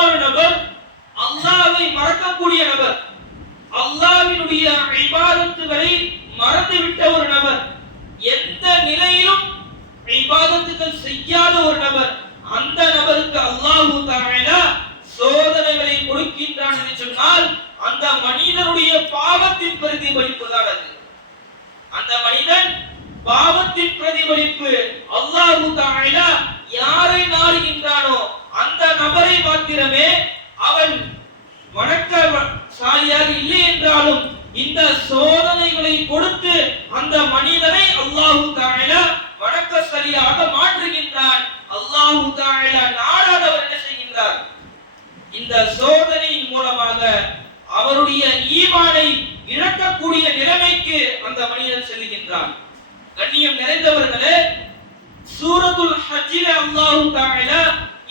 இன்னொரு நபர் அல்லாஹ்வை மறக்கக்கூடிய நபர், அல்லாஹ்வினுடைய இபாதத்துகளை மறந்துவிட்ட ஒரு நபர், எந்த நிலையிலும் இபாதத்துகள் செய்யாத ஒரு நபர், அந்த நபருக்கு அல்லாஹ் தஆலா சோதனைகளை கொடுக்கின்றான் என்று சொன்னால் அந்த மனிதனுடைய பாவத்தின் பிரதிபலிப்பு தான் அது. அந்த மனிதன் பாவத்தின் பிரதிபலிப்பு. அல்லாஹ் தஆலா யாரை நாடுகின்றானோ அந்த நபரை மாத்திரமே, அவன் வணக்கசாலியாக இல்லை என்றாலும் இந்த சோதனைகளை கொடுத்து அந்த மனிதனை அல்லாஹ் தஆலா வணக்கசாலியாக மாற்றுகின்றான். அல்லாஹ் தஆலா நாடாதவர் என்ன செய்கின்றார்? இந்த சோதனையின் மூலமாக அவருடைய ஈமானை இழக்கக்கூடிய நிலைமைக்கு அந்த மனிதன் செல்கின்றான். கண்ணியம் நிறைந்தவர்களே, சூரத்துல் ஹஜ்ஜில அல்லாஹ் தஆலா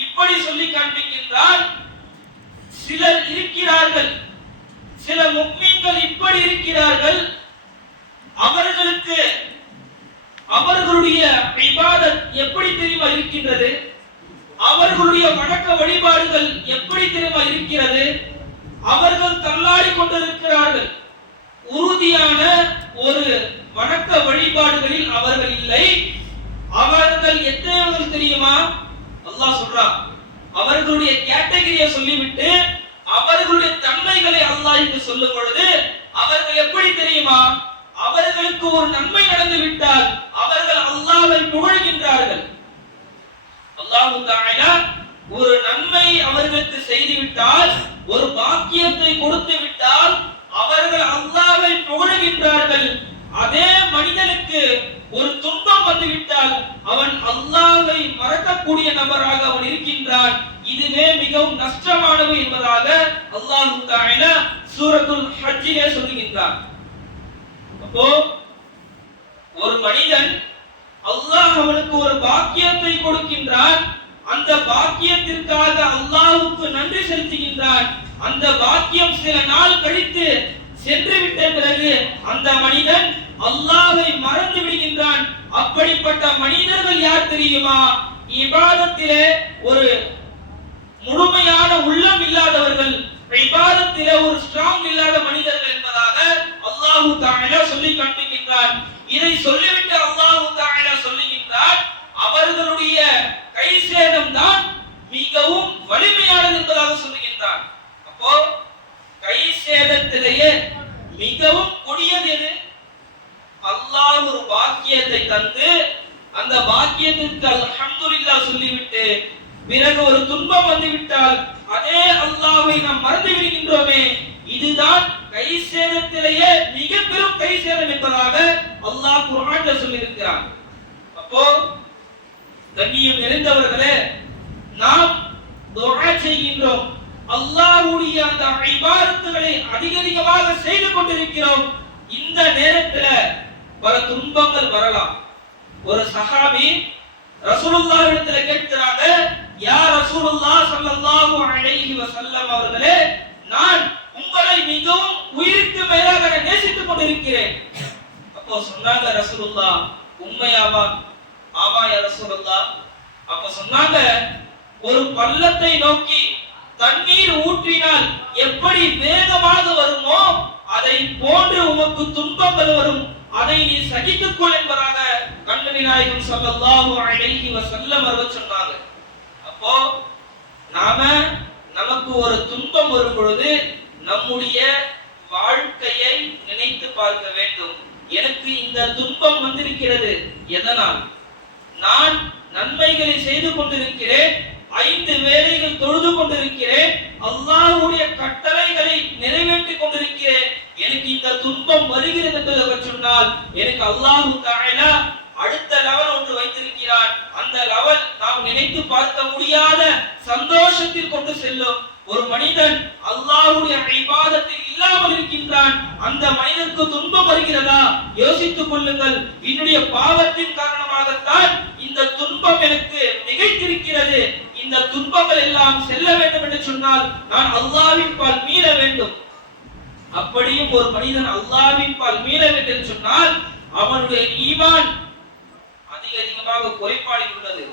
இப்படி சொல்லி காண்பிக்கின்றான். சிலர் இருக்கிறார்கள், சில முஃமின்கள் இப்படி இருக்கிறார்கள், அவர்களுக்கு அவர்களுடைய இபாதத் எப்படி தெரியுமா இருக்கின்றது, அவர்களுடைய வணக்க வழிபாடுகள் எப்படி தெரியுமா இருக்கிறது, அவர்கள் தள்ளாடி கொண்டிருக்கிறார்கள். உறுதியான ஒரு வணக்க வழிபாடுகளில் அவர்கள் இல்லை. அவர்கள் எத்தனைவர்கள் தெரியுமா? அல்லாஹ் சொல்றான். அவர்களுடைய கேட்டகரியை சொல்லிவிட்டு அவர்களுடைய தன்மைகளை அல்லாஹ் இங்கு சொல்லும் பொழுது அவர்கள் எப்படி தெரியுமா? அவர்களுக்கு ஒரு நன்மை நடந்து விட்டால் அவர்கள் அல்லாஹ்வை புகழ்கின்றார்கள். அல்லாஹ் தஆலா ஒரு நன்மை அவர்களுக்கு செய்து விட்டால், ஒரு பாக்கியத்தை கொடுத்து விட்டால் அவர்கள் அல்லாஹ்வை புகழ்கின்றார்கள். அதே மனிதனுக்கு ஒரு துன்பம் வந்துவிட்டால் அவன் அல்லாஹ்வை மறக்கக்கூடிய நபராக அவன் இருக்கின்றான். இதுவே மிகவும் நஷ்டமானது என்பதாக அல்லாஹ் தஆலா சூரத்துல் ஹஜ்ஜிலே சொல்லுகின்றான். அப்போ ஒரு மனிதன் அல்லாஹ் அவனுக்கு ஒரு பாக்கியத்தை கொடுக்கின்றான், அந்த பாக்கியத்திற்காக அல்லாஹ்வுக்கு நன்றி செலுத்துகின்றான். அந்த பாக்கியம் சில நாள் கழித்து சென்று விட்ட பிறகு அந்த மனிதன் அல்லாஹ்வை மறந்து விடுகின்றான். அப்படிப்பட்ட மனிதர்கள் யார் தெரியுமா? இபாதத்திலே ஒரு முழுமையான உள்ளம் இல்லாதவர்கள், இபாதத்திலே ஒரு ஸ்ட்ராங் இல்லாத மனிதர்கள் என்பதாக அல்லாஹ் தஆலா சொல்லி காண்பிக்கின்றான். இதை சொல்லிவிட்டு அல்லாஹ் தஆலா சொல்லுகின்றான், அவர்களுடைய கை சேதம் தான் மிகவும் வலிமையானது என்பதாக சொல்லுகின்றான். அப்போ கை சேதத்திலேயே மிகவும் கொடியது எது? அல்லாஹ் ஒரு பாக்கியத்தை தந்து அந்த பாக்கியத்திற்கு அல்ஹம்துலில்லாஹ் சொல்லிவிட்டு பிறகு ஒரு துன்பம் வந்துவிட்டால் அதே அல்லாஹ்வை நாம் மறந்து விடுகின்றோமே, இதுதான் கை சேதத்திலேயே மிக பெரும் கை சேதம் என்பதாக அல்லாஹ் குர்ஆன்ல சொல்லியிருக்கிறான். அப்போ கண்ணியம் நிறைந்தவர்களே, நாம் துஆ செய்கின்றோம், அல்லாஹ்வுடைய அந்த இபாதத்துகளை அதிகமாக செய்து கொண்டிருக்கிறோம். இந்த நேரத்தில் பல துன்பங்கள் வரலாம். ஒரு சஹாபி ரசூலுல்லாஹ் இடத்துல கேட்கிறாங்க, யா ரசூலுல்லாஹ் ஸல்லல்லாஹு அலைஹி வஸல்லம் அவர்களே, நான் உங்களை மிகவும் உயிருக்கு மேலாக நேசித்துக் கொண்டிருக்கிறேன். அப்போ சொன்னாங்க ரசூலுல்லாஹ், உண்மையாவா? ஆமா யா ரசூலுல்லாஹ். அப்ப சொன்னாங்க, ஒரு பள்ளத்தை நோக்கி தண்ணீர் ஊற்றினால் எப்படி வேகமாக வருமோ அதை போன்று உமக்கு துன்பங்கள் வரும், அதை நீ சகித்துக் கொள் என்பதாக கண்மணி நாயகம் ஸல்லல்லாஹு அலைஹி வஸல்லம் அவர்கள் சொன்னாங்க. அப்போ நமக்கு ஒரு துன்பம் வரும் பொழுது நம்முடைய வாழ்க்கையை நினைத்து பார்க்க வேண்டும். எனக்கு இந்த துன்பம் வந்திருக்கிறது, எதனால்? நான் நன்மைகளை செய்து கொண்டிருக்கிறேன், 5 வேளைகள் தொழுது கொண்டிருக்கிறேன், அல்லாஹ்வுடைய கட்டளைகளை நிறைவேற்றிக் கொண்டிருக்கிறேன், எனக்கு இந்த துன்பம் வருகிறது என்று சொன்னால் எனக்கு அல்லாஹ் தஆலா அடுத்த லெவல் ஒன்று வைத்திருக்கிறான். அந்த லெவல் நாம் நினைத்து பார்க்க முடியாத சந்தோஷத்தில் கொண்டு செல்லும். ஒரு மனிதன் அல்லாஹ்வுடைய இபாதத்தில் இல்லாமல் இருக்கின்றான், அந்த மனிதனுக்கு துன்பம் வருகிறதா? யோசித்துக் கொள்ளுங்கள். என்னுடைய பாவத்தின் காரணமாகத்தான் இந்த துன்பம் எனக்கு மிகைத்திருக்கிறது. இந்த துன்பங்கள் எல்லாம் செல்ல வேண்டும் என்று சொன்னால் நான் அல்லாஹ்வின் பால் மீள வேண்டும். அப்படியும் ஒரு மனிதன் அல்லாஹ்வின் பால் மீள வேண்டும் என்று சொன்னால் அவனுடைய ஈமான் அதிகமாக குறைபாடு உள்ளது.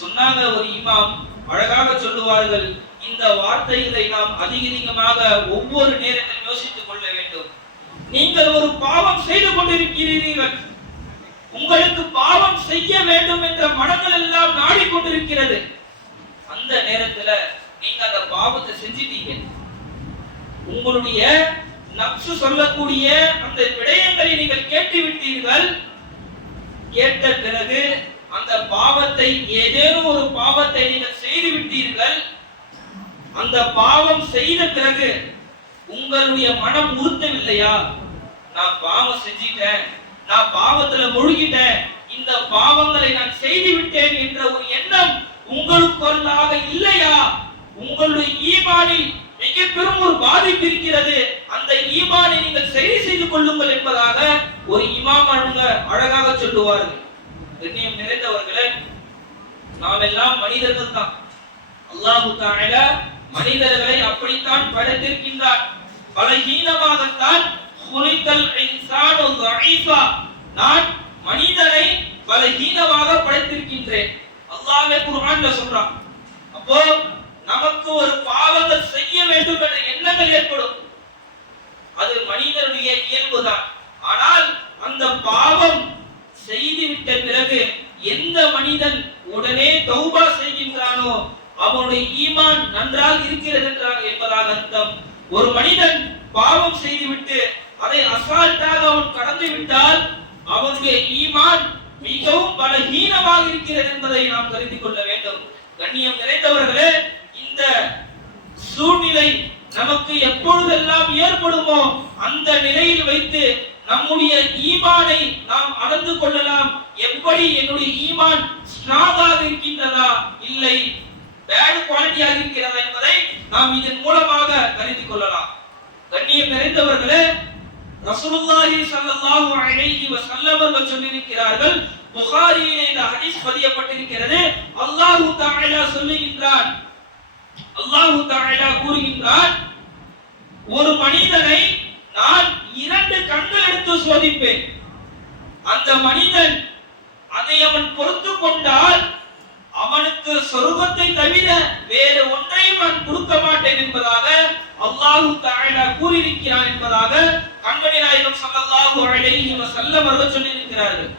சொன்னாங்க ஒரு இமாம், அழகாக சொல்லுவார்கள், இந்த வார்த்தைகளை நாம் அதிகமாக ஒவ்வொரு நேரத்திலும் யோசித்துக் கொள்ள வேண்டும். நீங்கள் ஒரு பாவம் செய்து கொண்டிருக்கிறீர்கள், உங்களுக்கு பாவம் செய்ய வேண்டும் என்ற மனங்கள் எல்லாம் நாடிக்கொண்டிருக்கிறது. அந்த நேரத்துல நீங்க அந்த பாவத்தை செஞ்சிட்டீங்க. உங்களுடைய நப்சு சொல்லக்கூடிய அந்த விடயங்களை நீங்கள் கேட்டு விட்டீர்கள். கேட்ட பிறகு அந்த பாவத்தை, ஏதேனும் ஒரு பாவத்தை நீங்கள் செய்து விட்டீர்கள். அந்த பாவம் செய்த பிறகு உங்களுடைய மனம் உறுத்தவில்லையா? நான் பாவம் செஞ்சிட்டேன், நான் பாவத்துல முழுகிட்டேன், இந்த பாவங்களை நான் செய்து விட்டேன் என்ற ஒரு எண்ணம் உங்களுக்குள்ளாக இல்லையா? உங்களுடைய ஈமானில் மிக பெரும் ஒரு பாதிப்பு இருக்கிறது. அந்த ஈமானை நீங்கள் சரி செய்து கொள்ளுங்கள் என்பதாக ஒரு இமாம் அழகாக சொல்லுவார்கள். கண்ணியம் நிறைந்தவர்களே, நாம் எல்லாம் மனிதர்கள் தான். அல்லாஹ் தஆலா மனிதர்களை அப்படித்தான் படைத்திருக்கின்றார். பலஹீனமாகத்தான் குலிகல் இன்சானு தஈஃபா, நான் மனிதனை பலஹீனமாக படைத்திருக்கின்றேன். அல்லாஹ்வே குர்ஆன்ல சொல்றான். அப்போ நமக்கு ஒரு பாவங்கள் செய்ய வேண்டும் என்ற எண்ணங்கள் ஏற்படும். அது மனிதனுடைய இயல்புதான். ஆனால் அந்த பாவம் செய்துவிட்ட பிறகு எந்த மனிதன் உடனே தௌபா செய்கின்றானோ அவனுடைய ஈமான் நன்றாக இருக்கிறது என்பதாக அர்த்தம். ஒரு மனிதன் பாவம் செய்துவிட்டு அதை அசால்ட்டாக அவன் கடந்து விட்டால் அவனுடைய ஈமான் மிகவும் பலஹீனமாக இருக்கிறது என்பதை நாம் தெரிந்து கொள்ள வேண்டும். கண்ணியம் நிறைந்தவர்களே, இந்த சூழ்நிலை நமக்கு எப்பொழுதெல்லாம் ஏற்படுமோ அந்த நிலையில் வைத்து நம்முடைய ஈமானை நாம் அளந்து கொள்ளலாம். எப்படி என்னுடைய ஈமான் ஸ்ட்ராங்காக இருக்கின்றதா, இல்லை பேட் குவாலிட்டியாக இருக்கிறதா என்பதை நாம் இதன் மூலமாக தெரிந்து கொள்ளலாம். கண்ணியம் நிறைந்தவர்களே, ரசூலுல்லாஹி ஸல்லல்லாஹு அலைஹி வஸல்லம் அவர்கள் சொல்லியிருக்கிறார்கள், புகாரியிலே இந்த ஹதீஸ் பதியப்பட்டிருக்கிறது. அல்லாஹ் தஆலா சொல்லுகின்றான், அல்லாஹ் தஆலா கூறுகின்றான், ஒரு மனிதனை நான் 2 கண்கள் எடுத்து சோதிப்பேன். அந்த மனிதன் அதை அவன் பொறுத்து கொண்டால் அவனுக்கு சொர்க்கத்தை தவிர வேறு ஒன்றையும் நான் கொடுக்க மாட்டேன் என்பதாக அல்லாஹ் தஆலா கூறியிருக்கிறான் என்பதாக கண்மணி நாயகம் ஸல்லல்லாஹு அலைஹி வஸல்லம் அவர்கள் சொல்லியிருக்கிறார்கள்.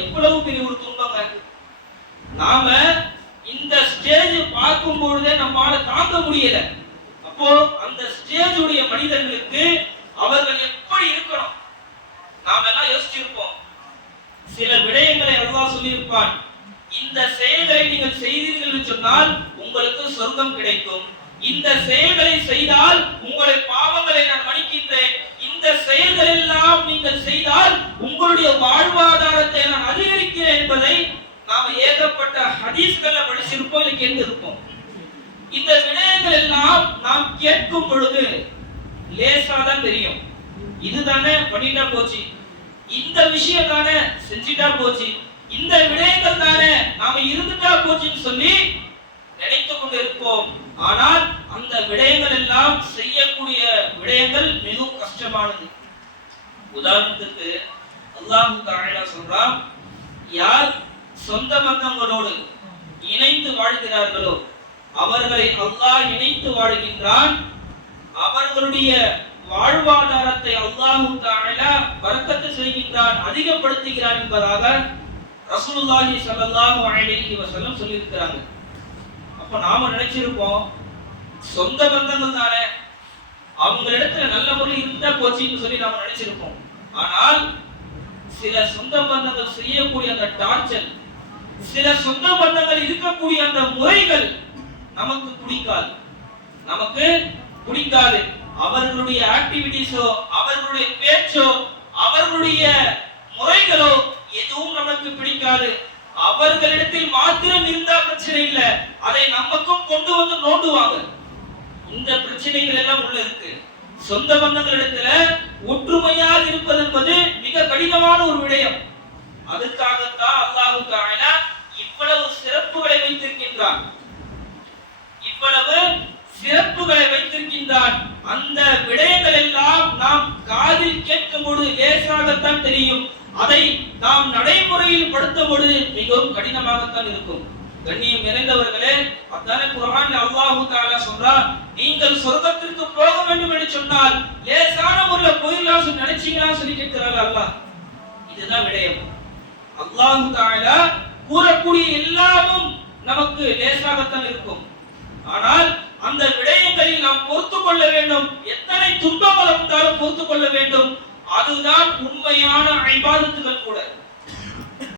எவ்வளவு பெரிய ஒரு துன்பங்க! நாம இந்த ஸ்டேஜ் பார்க்கும் பொழுதே நம்மால தாங்க முடியல. அப்போ அந்த ஸ்டேஜ் உடைய மனிதர்களுக்கு அவர்கள் எப்படி இருக்கணும்? நாம எல்லாம் யோசிச்சிருப்போம். சில விடயங்களை அல்லாஹ் சொல்லியிருப்பான். இந்த செயல்களை நீங்கள் செய்தீர்கள் என்று சொன்னால் உங்களுக்கு சொர்க்கம் கிடைக்கும். இந்த செயல்களை செய்தால் உங்களுடைய பாவங்களை நான் மன்னிக்கின்றேன். இந்த செயல்கள் எல்லாம் நீங்கள் செய்தால் உங்களுடைய வாழ்வாதாரத்தை நான் அதிகரிக்கிறேன் என்பதை நாம ஏகப்பட்ட ஹதீஸ்களை படிச்சிருப்போம், இல்லை கேட்டிருப்போம். இந்த விடயங்கள் எல்லாம் நாம் கேட்கும் பொழுது லேசா தான் தெரியும். இதுதானே பண்ணிட்டா போச்சு, இந்த விஷயம் தானே செஞ்சிட்டா போச்சு, இந்த விடயங்கள் தானே நாம இருந்துட்டா போச்சுன்னு சொல்லி நினைத்துக் கொண்டு இருப்போம். ஆனால் அந்த விடயங்கள் எல்லாம் செய்யக்கூடிய விடயங்கள் மிகவும் கஷ்டமானது. உதாரணத்துக்கு அல்லாஹ் தஆலா சொல்றான், யார் சொந்த பந்தங்களோடு இணைந்து வாழ்கிறார்களோ அவர்களை அல்லாஹ் இணைத்து வாழ்கின்றான். அவர்களுடைய வாழ்வாதாரத்தை அல்லாஹ் தஆலா பரக்கத்து செய்கின்றான், அதிகப்படுத்துகிறான் என்பதாக ரசூலுல்லாஹி ஸல்லல்லாஹு அலைஹி வஸல்லம் சொல்லியிருக்கிறாங்க. அப்ப நாம நினைச்சிருப்போம், சொந்த பந்தங்கள் தானே, அவங்க இடத்துல நல்ல முறையில் இருந்தா போச்சுன்னு சொல்லி நாம நினைச்சிருப்போம். ஆனால் சில சொந்த பந்தங்கள் செய்யக்கூடிய அந்த டார்ச்சர், சில சொந்த பந்தங்கள் இருக்கக்கூடிய அந்த முறைகள் நமக்கு பிடிக்காது. அவர்களுடைய ஆக்டிவிட்டிஸோ, அவர்களுடைய பேச்சோ, அவர்களுடைய முறைகளோ எதுவும் நமக்கு பிடிக்காது. அவர்களிடத்தில் மாத்திரம் இருந்தா பிரச்சனை இல்லை, அதை நமக்கும் கொண்டு வந்து நோண்டுவாங்க. இந்த பிரச்சனைகள் எல்லாம் உள்ள இருக்கு. சொந்த பந்தங்களிடத்துல ஒற்றுமையாக இருப்பது என்பது மிக கடினமான ஒரு விடயம். அதுக்காகத்தான் அல்லாஹ் தஆலா இவ்வளவு சிறப்புகளை வைத்திருக்கின்றான். அந்த விடயங்கள் எல்லாம் நாம் காதில் கேட்கும் பொழுது லேசாகத்தான் தெரியும். அதை நாம் நடைமுறையில் படுத்தும் பொழுது மிகவும் கடினமாகத்தான் இருக்கும். கண்ணியம் நிறைந்தவர்களே, அதான குர்ஆன்ல அல்லாஹ் தஆலா சொல்றான், நீங்கள் சொர்க்கத்திற்கு போக வேண்டும் என்று சொன்னால் லேசான முறையில் போயிடலாம் நினைச்சீங்களான்னு சொல்லி கேட்கிறாங்க அல்லாஹ். இதுதான் விடயம். அல்லாஹ் தஆலா கூறக்கூடிய எல்லாமும் நமக்கு லேசாகத்தான் இருக்கும். ஆனால் அந்த விடயங்களில் நாம் பொறுத்துக் கொள்ள வேண்டும். எத்தனை துன்பங்கள் வந்தாலும் பொறுத்துக் கொள்ள வேண்டும். அதுதான் உண்மையான இபாதத்துகள் கூட.